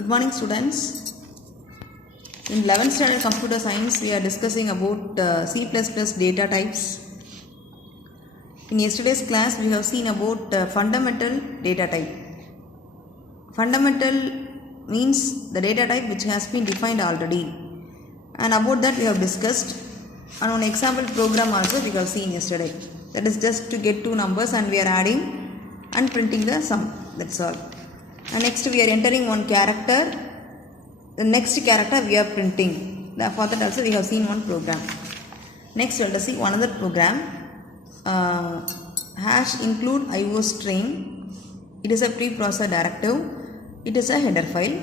Good morning students. In 11th standard computer science we are discussing about C++ data types. In yesterday's class we have seen about fundamental data type. Fundamental means the data type which has been defined already, and about that we have discussed, and one example program also we have seen yesterday. That is just to get two numbers and we are adding and printing the sum, that's all. And next we are entering one character, the next character we are printing. For that also we have seen one program. Next let us see one other program. Hash include IO string. It is a preprocessor directive. It is a header file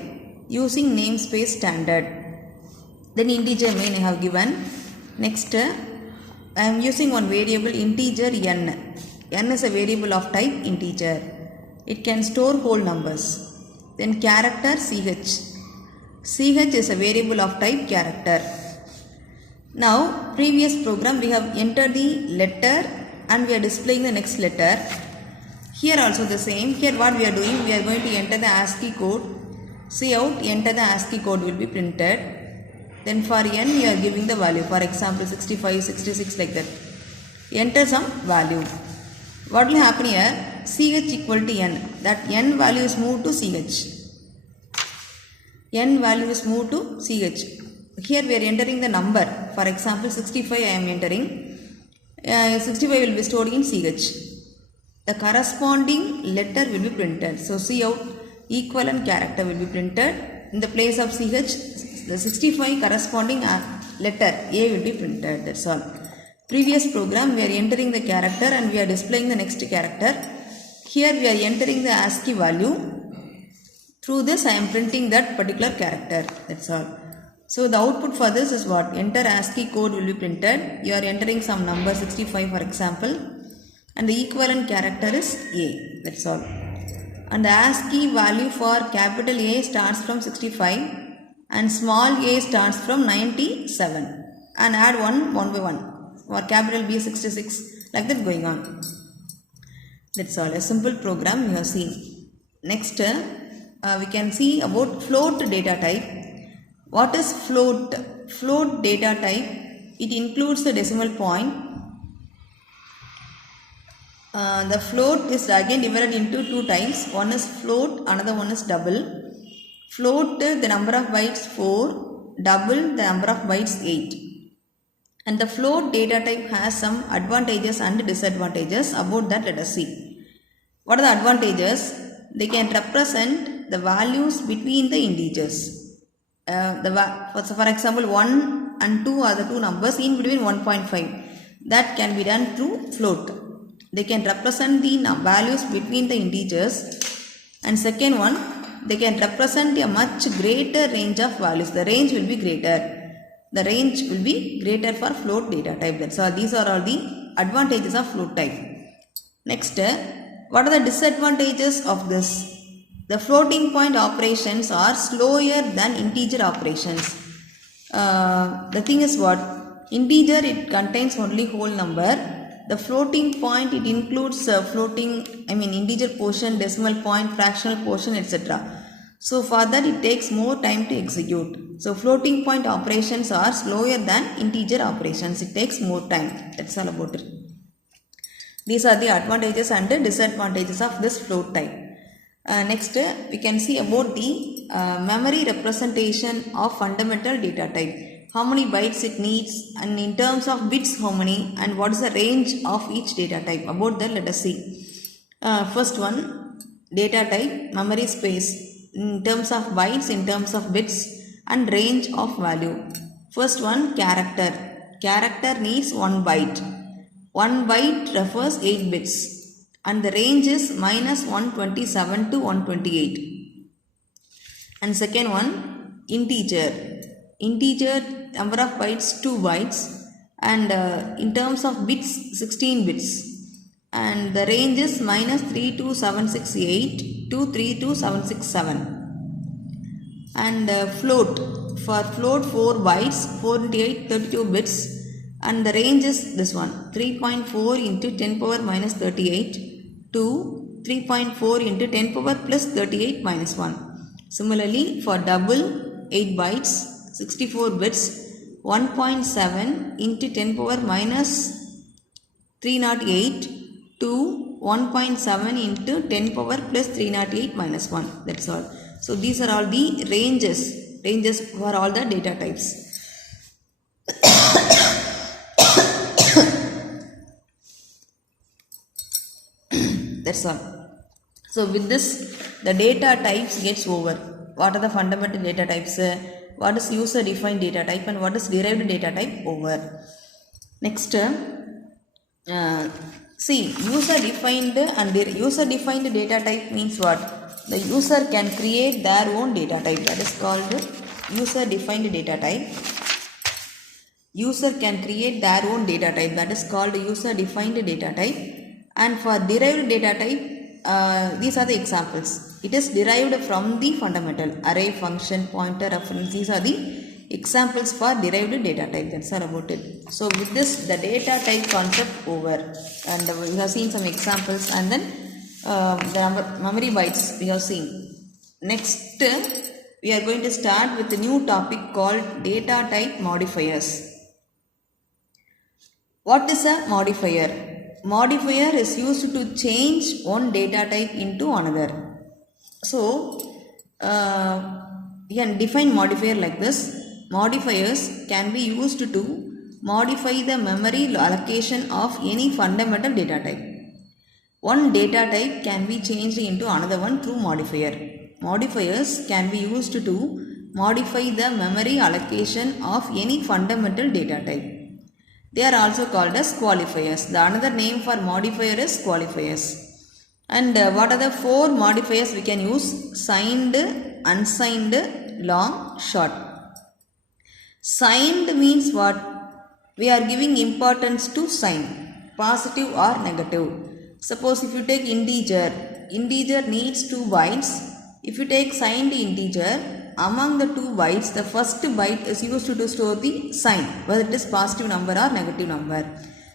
using namespace standard. Then integer main I have given. Next I am using one variable integer n. N is a variable of type integer. It can store whole numbers. Then character ch. Ch is a variable of type character. Now previous program we have entered the letter and we are displaying the next letter. Here also the same. Here what we are doing, we are going to enter the ASCII code. See out, enter the ASCII code will be printed. Then for n we are giving the value. For example 65, 66 like that. Enter some value. What will happen here? Ch equal to n. That n value is moved to ch. N value is moved to ch. Here we are entering the number. For example 65 I am entering. 65 will be stored in ch. The corresponding letter will be printed. So see out, equivalent character will be printed. In the place of ch, the 65 corresponding letter A will be printed. That's all. Previous program we are entering the character and we are displaying the next character. Here we are entering the ASCII value. Through this I am printing that particular character. That's all. So the output for this is what? Enter ASCII code will be printed. You are entering some number 65 for example, and the equivalent character is A. That's all. And the ASCII value for capital A starts from 65 and small a starts from 97, and add one by one. For capital B 66, like that going on. That's all. A simple program you have seen. Next we can see about float data type. What is float? Float data type, it includes the decimal point. The float is again divided into two types. One is float, another one is double. Float the number of bytes 4, double the number of bytes 8. And the float data type has some advantages and disadvantages. About that let us see. What are the advantages? They can represent the values between the integers. For example 1 and 2 are the two numbers in between 1.5. That can be done through float. They can represent the values between the integers. And second one, they can represent a much greater range of values. The range will be greater. The range will be greater for float data type. That's all. These are all the advantages of float type. Next, what are the disadvantages of this? The floating point operations are slower than integer operations. The thing is what? Integer, it contains only whole number. The floating point, it includes integer portion, decimal point, fractional portion, etc. So for that it takes more time to execute. So floating point operations are slower than integer operations. It takes more time. That's all about it. These are the advantages and the disadvantages of this float type. Next we can see about the memory representation of fundamental data type. How many bytes it needs, and in terms of bits how many, and what is the range of each data type. About that let us see. First one, data type, memory space, in terms of bytes, in terms of bits, and range of value. First one, character. Character needs 1 byte. 1 byte refers 8 bits, and the range is -127 to 128. And second one, integer. Integer, number of bytes 2 bytes, and in terms of bits 16 bits, and the range is -32768 to 32767. And float, for float 4 bytes, 4 into 8 32 bits, and the range is this one, 3.4 into 10 power minus 38 to 3.4 into 10 power plus 38 minus 1. Similarly, for double 8 bytes, 64 bits, 1.7 into 10 power minus 308 to 1.7 into 10 power plus 308 minus 1. That's all. So these are all the ranges for all the data types. That's all. So with this, the data types gets over. What are the fundamental data types? What is user defined data type and what is derived data type? Over. Next, see, user defined data type means what? The user can create their own data type. That is called user defined data type. User can create their own data type. That is called user defined data type. And for derived data type, these are the examples. It is derived from the fundamental array, function, pointer, reference. These are the examples for derived data type. That's all about it. So with this, the data type concept over, and we have seen some examples, and then the memory bytes we have seen. Next, we are going to start with a new topic called data type modifiers. What is a modifier? Modifier is used to change one data type into another. So, you can define modifier like this. Modifiers can be used to modify the memory allocation of any fundamental data type. One data type can be changed into another one through modifier. Modifiers can be used to modify the memory allocation of any fundamental data type. They are also called as qualifiers. The another name for modifier is qualifiers. And what are the 4 modifiers we can use? Signed, unsigned, long, short. Signed means what? We are giving importance to sign, positive or negative. Suppose if you take integer needs 2 bytes. If you take signed integer, among the 2 bytes, the first byte is used to store the sign, whether it is positive number or negative number.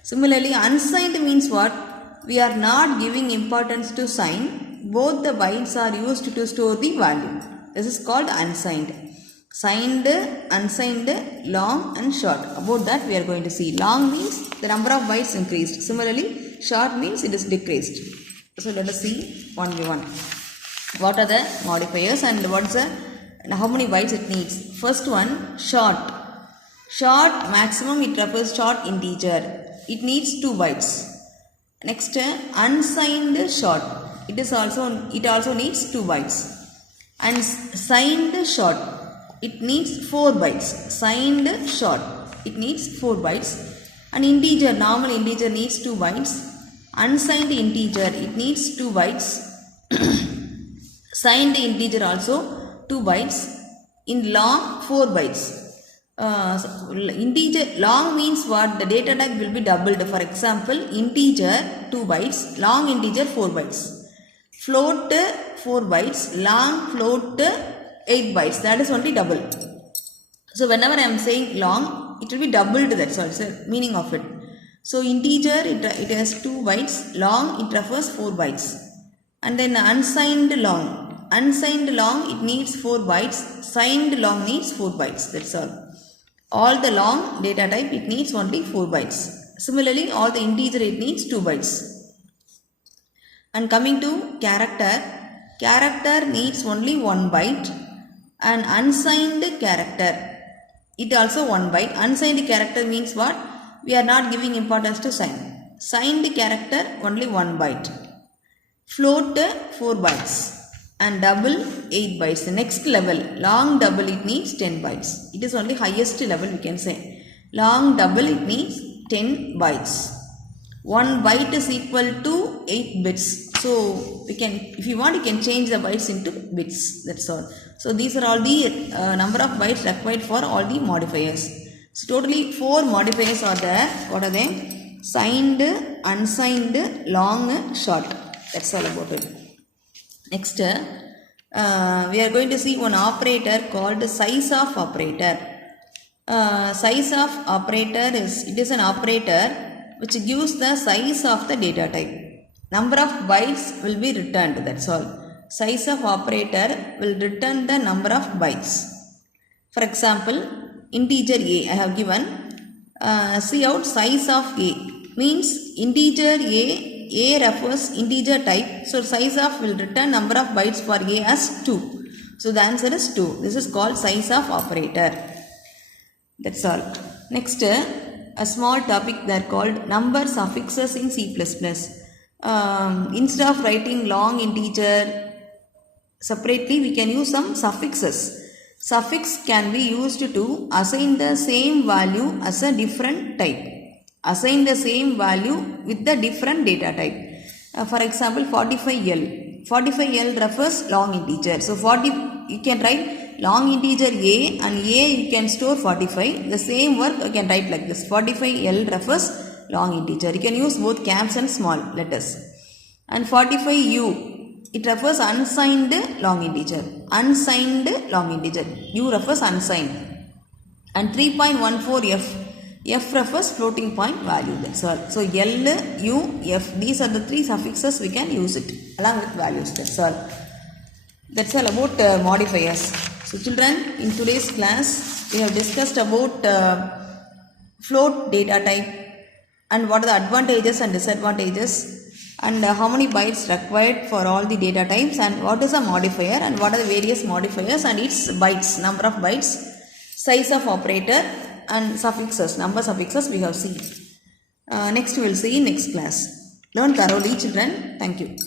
Similarly, unsigned means what? We are not giving importance to sign. Both the bytes are used to store the value. This is called unsigned. Signed, unsigned, long and short. About that we are going to see. Long means the number of bytes increased. Similarly, short means it is decreased. So let us see one by one. What are the modifiers and how many bytes it needs? First one, short. Short, maximum it refers short integer. It needs 2 bytes. Next, unsigned short. It also needs 2 bytes. And signed short. It needs 4 bytes. Signed short. It needs 4 bytes. An integer, normal integer needs 2 bytes. Unsigned integer, it needs 2 bytes. Signed integer also 2 bytes. In long, 4 bytes. Integer, long means what? The data type will be doubled. For example, integer 2 bytes, long integer 4 bytes. Float 4 bytes, long float 8 bytes. That is only double. So whenever I am saying long, it will be doubled. That's all. So meaning of it. So integer it has 2 bytes, long it refers 4 bytes. And then unsigned long. Unsigned long it needs 4 bytes. Signed long needs 4 bytes. That's all. All the long data type it needs only 4 bytes. Similarly, all the integer it needs 2 bytes. And coming to character. Character needs only 1 byte. And unsigned character, it also 1 byte. Unsigned character means what? We are not giving importance to sign. Signed character only 1 byte. Float 4 bytes. And double 8 bytes. The next level, long double it needs 10 bytes. It is only highest level we can say. Long double it needs 10 bytes. 1 byte is equal to 8 bits. So we can, if you want, you can change the bytes into bits. That's all. So these are all the number of bytes required for all the modifiers. So totally 4 modifiers are there. What are they? Signed, unsigned, long, short. That's all about it. Next, we are going to see one operator called size of operator. Size of operator is an operator which gives the size of the data type. Number of bytes will be returned. That's all. size of operator will return the number of bytes. For example, integer a I have given. See out size of a means integer a refers integer type. So size of will return number of bytes for a as 2. So the answer is 2. This is called size of operator. That's all. Next, a small topic they are called number suffixes in C++. Instead of writing long integer separately, we can use some suffixes. Suffix can be used to assign the same value as a different type. Assign the same value with the different data type. For example, 45L. 45L refers long integer. So 40 you can write long integer a and a you can store 45. The same work you can write like this. 45L refers long integer. You can use both caps and small letters. And 45U, it refers unsigned long integer. Unsigned long integer. U refers unsigned. And 3.14F, F refers floating point value. That's all. So L, U, F, these are the three suffixes we can use it along with values. That's all. That's all about modifiers. So children, in today's class we have discussed about float data type and what are the advantages and disadvantages, and how many bytes required for all the data types, and what is a modifier and what are the various modifiers and its bytes, number of bytes, size of operator, and suffixes, number suffixes we have seen. Next we will see in next class. Learn thoroughly children. Thank you.